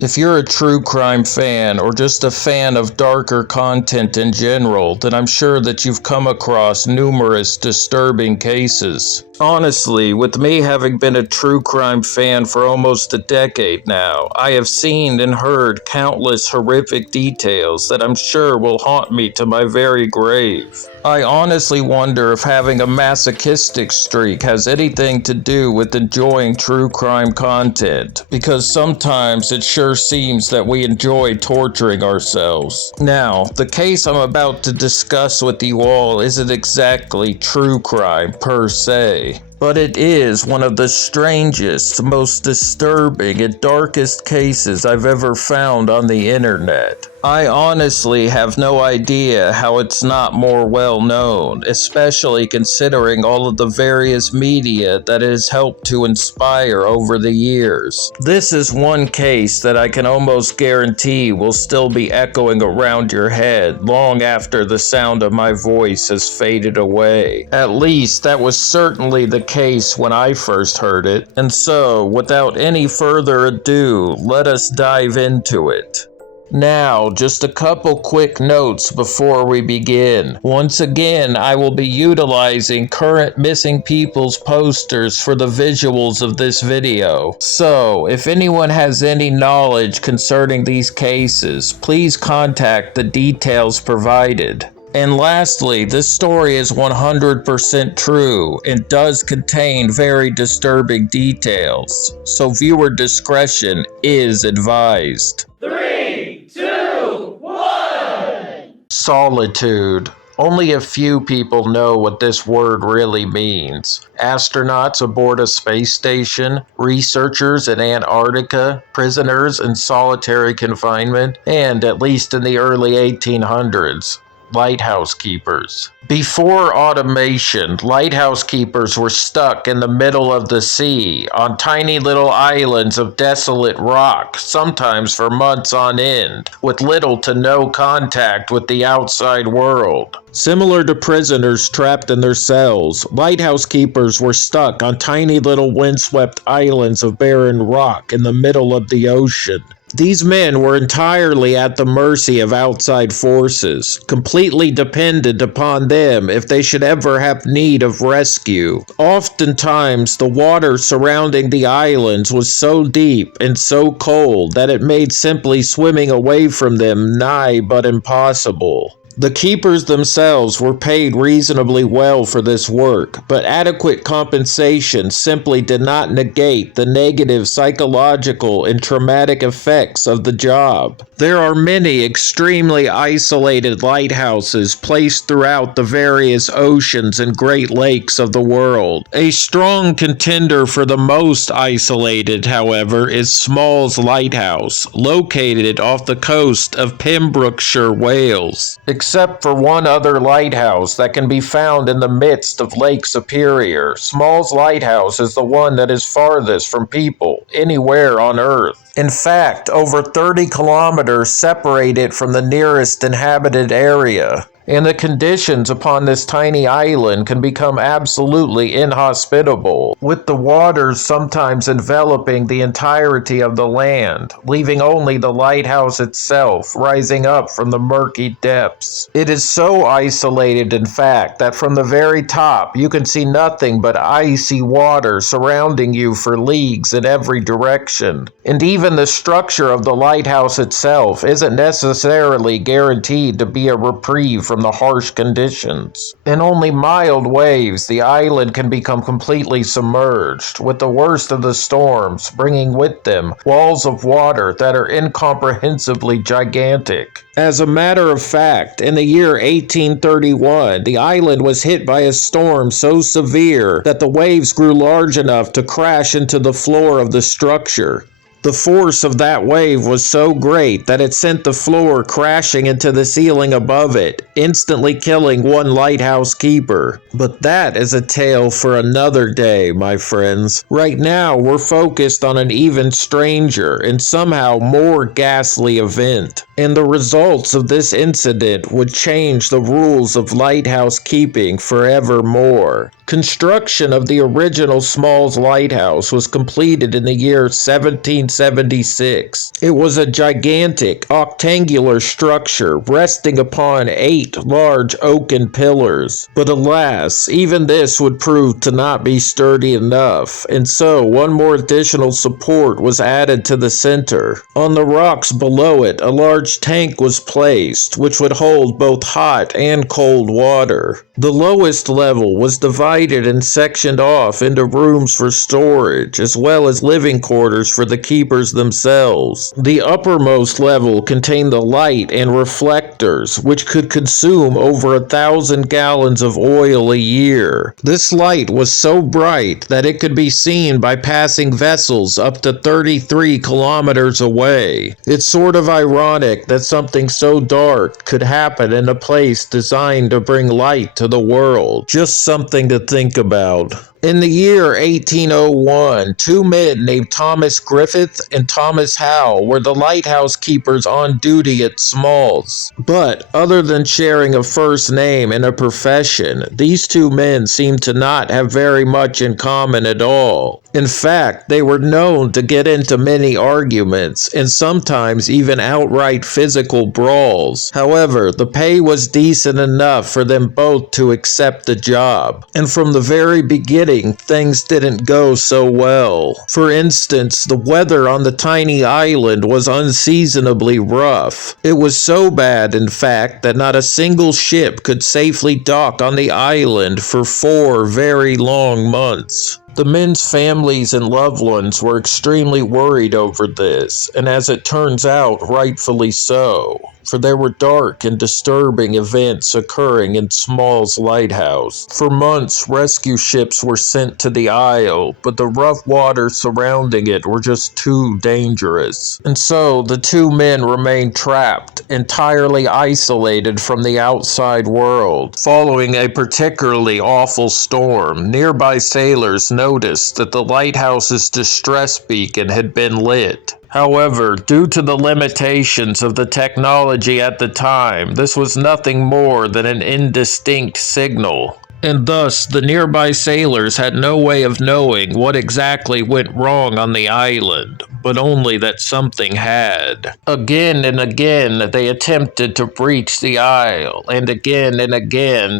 If you're a true crime fan or just a fan of darker content in general, then I'm sure that you've come across numerous disturbing cases. Honestly, with me having been a true crime fan for almost a decade now, I have seen and heard countless horrific details that I'm sure will haunt me to my very grave. I honestly wonder if having a masochistic streak has anything to do with enjoying true crime content, because sometimes it sure seems that we enjoy torturing ourselves. Now, the case I'm about to discuss with you all isn't exactly true crime per se, but it is one of the strangest, most disturbing, and darkest cases I've ever found on the internet. I honestly have no idea how it's not more well known, especially considering all of the various media that it has helped to inspire over the years. This is one case that I can almost guarantee will still be echoing around your head long after the sound of my voice has faded away. At least that was certainly the case when I first heard it. And so, without any further ado, let us dive into it. Now, just a couple quick notes before we begin. Once again, I will be utilizing current missing people's posters for the visuals of this video. So, if anyone has any knowledge concerning these cases, please contact the details provided. And lastly, this story is 100% true and does contain very disturbing details, so viewer discretion is advised. 3, 2, 1! Solitude. Only a few people know what this word really means. Astronauts aboard a space station, researchers in Antarctica, prisoners in solitary confinement, and, at least in the early 1800s, lighthouse keepers. Before automation, lighthouse keepers were stuck in the middle of the sea on tiny little islands of desolate rock, sometimes for months on end, with little to no contact with the outside world. Similar to prisoners trapped in their cells, lighthouse keepers were stuck on tiny little windswept islands of barren rock in the middle of the ocean. These men were entirely at the mercy of outside forces, completely dependent upon them if they should ever have need of rescue. Oftentimes, the water surrounding the islands was so deep and so cold that it made simply swimming away from them nigh but impossible. The keepers themselves were paid reasonably well for this work, but adequate compensation simply did not negate the negative psychological and traumatic effects of the job. There are many extremely isolated lighthouses placed throughout the various oceans and Great Lakes of the world. A strong contender for the most isolated, however, is Small's Lighthouse, located off the coast of Pembrokeshire, Wales. Except for one other lighthouse that can be found in the midst of Lake Superior, Small's Lighthouse is the one that is farthest from people anywhere on Earth. In fact, over 30 kilometers separate it from the nearest inhabited area. And the conditions upon this tiny island can become absolutely inhospitable, with the waters sometimes enveloping the entirety of the land, leaving only the lighthouse itself rising up from the murky depths. It is so isolated, in fact, that from the very top you can see nothing but icy water surrounding you for leagues in every direction. And even the structure of the lighthouse itself isn't necessarily guaranteed to be a reprieve from the harsh conditions. In only mild waves, the island can become completely submerged, with the worst of the storms bringing with them walls of water that are incomprehensibly gigantic. As a matter of fact, in the year 1831, the island was hit by a storm so severe that the waves grew large enough to crash into the floor of the structure. The force of that wave was so great that it sent the floor crashing into the ceiling above it, instantly killing one lighthouse keeper. But that is a tale for another day, my friends. Right now, we're focused on an even stranger and somehow more ghastly event. And the results of this incident would change the rules of lighthouse keeping forevermore. Construction of the original Smalls Lighthouse was completed in the year 1776. It was a gigantic, octangular structure resting upon 8 large oaken pillars. But alas, even this would prove to not be sturdy enough, and so one more additional support was added to the center. On the rocks below it, a large tank was placed, which would hold both hot and cold water. The lowest level was divided and sectioned off into rooms for storage, as well as living quarters for the keepers themselves. The uppermost level contained the light and reflectors, which could consume over 1,000 gallons of oil a year. This light was so bright that it could be seen by passing vessels up to 33 kilometers away. It's sort of ironic that something so dark could happen in a place designed to bring light to the world. Just something to think about. In the year 1801, 2 men named Thomas Griffith and Thomas Howe were the lighthouse keepers on duty at Smalls. But other than sharing a first name and a profession, these 2 men seemed to not have very much in common at all. In fact, they were known to get into many arguments and sometimes even outright physical brawls. However, the pay was decent enough for them both to accept the job. And from the very beginning, things didn't go so well. For instance, the weather on the tiny island was unseasonably rough. It was so bad, in fact, that not a single ship could safely dock on the island for 4 very long months. The men's families and loved ones were extremely worried over this, and as it turns out, rightfully so. For there were dark and disturbing events occurring in Smalls Lighthouse. For months, rescue ships were sent to the isle, but the rough waters surrounding it were just too dangerous. And so the 2 men remained trapped, entirely isolated from the outside world. Following a particularly awful storm, nearby sailors noticed that the lighthouse's distress beacon had been lit. However, due to the limitations of the technology at the time, this was nothing more than an indistinct signal. And thus, the nearby sailors had no way of knowing what exactly went wrong on the island, but only that something had. Again and again, they attempted to breach the isle, and again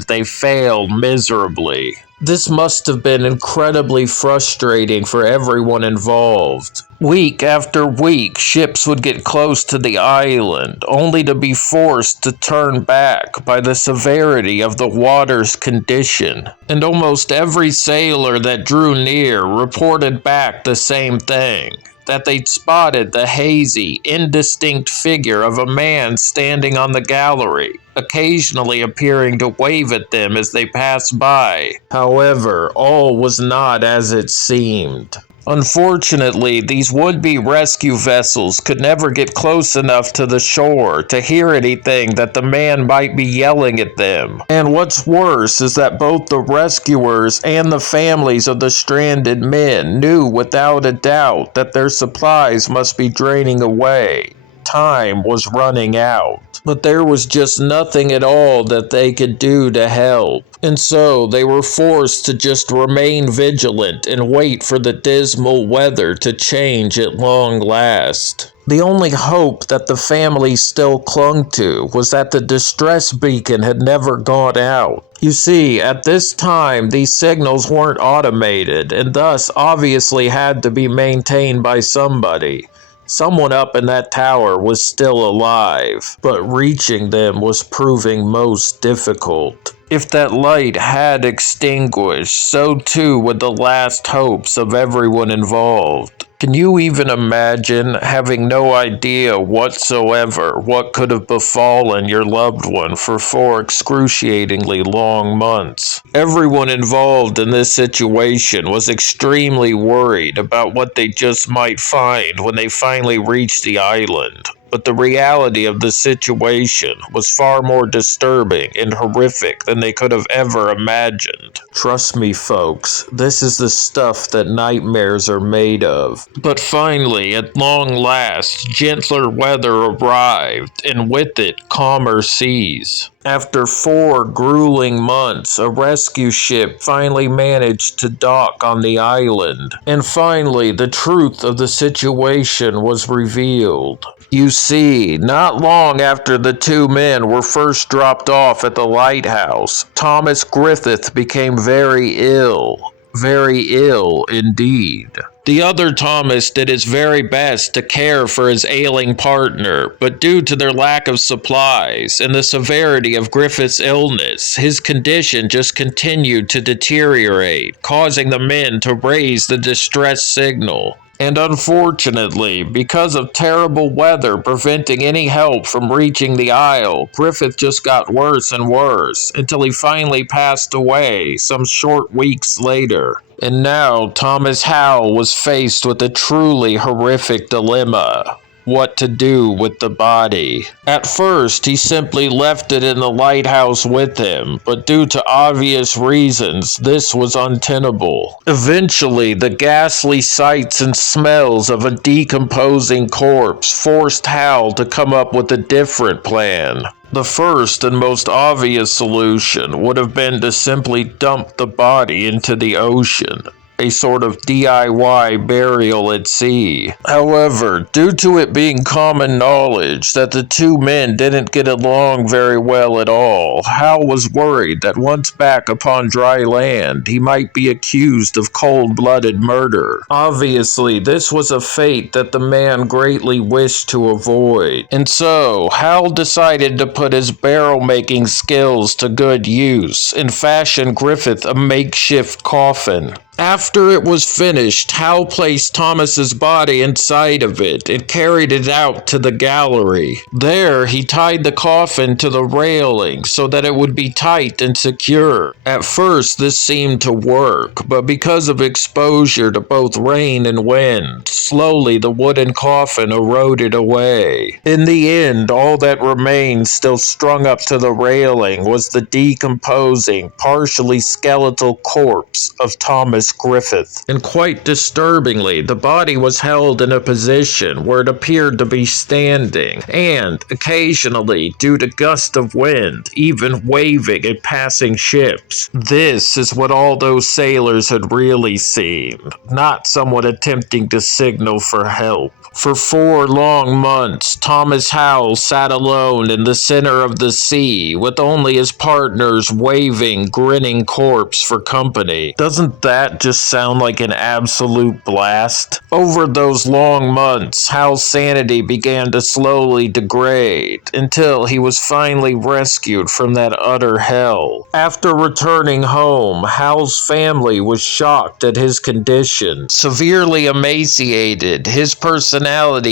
they failed miserably. This must have been incredibly frustrating for everyone involved. Week after week, ships would get close to the island, only to be forced to turn back by the severity of the water's condition. And almost every sailor that drew near reported back the same thing, that they'd spotted the hazy, indistinct figure of a man standing on the gallery, occasionally appearing to wave at them as they passed by. However, all was not as it seemed. Unfortunately, these would-be rescue vessels could never get close enough to the shore to hear anything that the man might be yelling at them. And what's worse is that both the rescuers and the families of the stranded men knew without a doubt that their supplies must be draining away. Time was running out. But there was just nothing at all that they could do to help. And so they were forced to just remain vigilant and wait for the dismal weather to change at long last. The only hope that the family still clung to was that the distress beacon had never gone out. You see, at this time, these signals weren't automated and thus obviously had to be maintained by somebody. Someone up in that tower was still alive, but reaching them was proving most difficult. If that light had extinguished, so too would the last hopes of everyone involved. Can you even imagine having no idea whatsoever what could have befallen your loved one for 4 excruciatingly long months? Everyone involved in this situation was extremely worried about what they just might find when they finally reached the island. but the reality of the situation was far more disturbing and horrific than they could have ever imagined. Trust me, folks, this is the stuff that nightmares are made of. But finally, at long last, gentler weather arrived, and with it, calmer seas. After 4 grueling months, a rescue ship finally managed to dock on the island. And finally, the truth of the situation was revealed. You see, not long after the 2 men were first dropped off at the lighthouse, Thomas Griffith became very ill. Very ill indeed. The other Thomas did his very best to care for his ailing partner, but due to their lack of supplies and the severity of Griffith's illness, his condition just continued to deteriorate, causing the men to raise the distress signal. And unfortunately, because of terrible weather preventing any help from reaching the isle, Griffith just got worse and worse until he finally passed away some short weeks later. And now Thomas Howell was faced with a truly horrific dilemma. What to do with the body. At first, he simply left it in the lighthouse with him, but due to obvious reasons, this was untenable. Eventually, the ghastly sights and smells of a decomposing corpse forced Hal to come up with a different plan. The first and most obvious solution would have been to simply dump the body into the ocean. A sort of DIY burial at sea. However, due to it being common knowledge that the 2 men didn't get along very well at all, Hal was worried that once back upon dry land, he might be accused of cold-blooded murder. Obviously, this was a fate that the man greatly wished to avoid. And so, Hal decided to put his barrel-making skills to good use and fashion Griffith a makeshift coffin. After it was finished, Hal placed Thomas's body inside of it and carried it out to the gallery. There, he tied the coffin to the railing so that it would be tight and secure. At first, this seemed to work, but because of exposure to both rain and wind, slowly the wooden coffin eroded away. In the end, all that remained still strung up to the railing was the decomposing, partially skeletal corpse of Thomas Griffith. And quite disturbingly, the body was held in a position where it appeared to be standing, and occasionally, due to gusts of wind, even waving at passing ships. This is what all those sailors had really seen, not someone attempting to signal for help. For 4 long months, Thomas Howell sat alone in the center of the sea with only his partner's waving, grinning corpse for company. Doesn't that just sound like an absolute blast? Over those long months, Howell's sanity began to slowly degrade until he was finally rescued from that utter hell. After returning home, Howell's family was shocked at his condition. Severely emaciated, his personality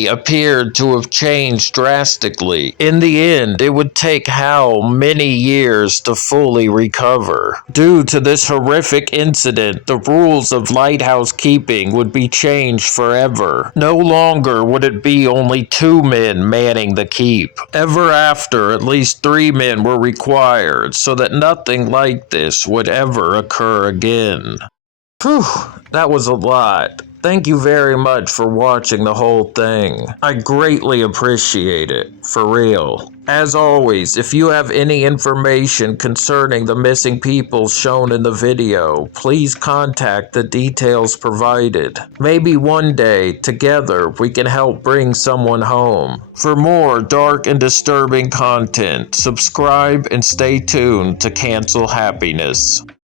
appeared to have changed drastically. In the end, it would take Howell many years to fully recover. Due to this horrific incident, the rules of lighthouse keeping would be changed forever. No longer would it be only 2 men manning the keep. Ever after, at least 3 men were required, so that nothing like this would ever occur again. Whew, that was a lot. Thank you very much for watching the whole thing. I greatly appreciate it, for real. As always, if you have any information concerning the missing people shown in the video, please contact the details provided. Maybe one day, together, we can help bring someone home. For more dark and disturbing content, subscribe and stay tuned to Cancel Happiness.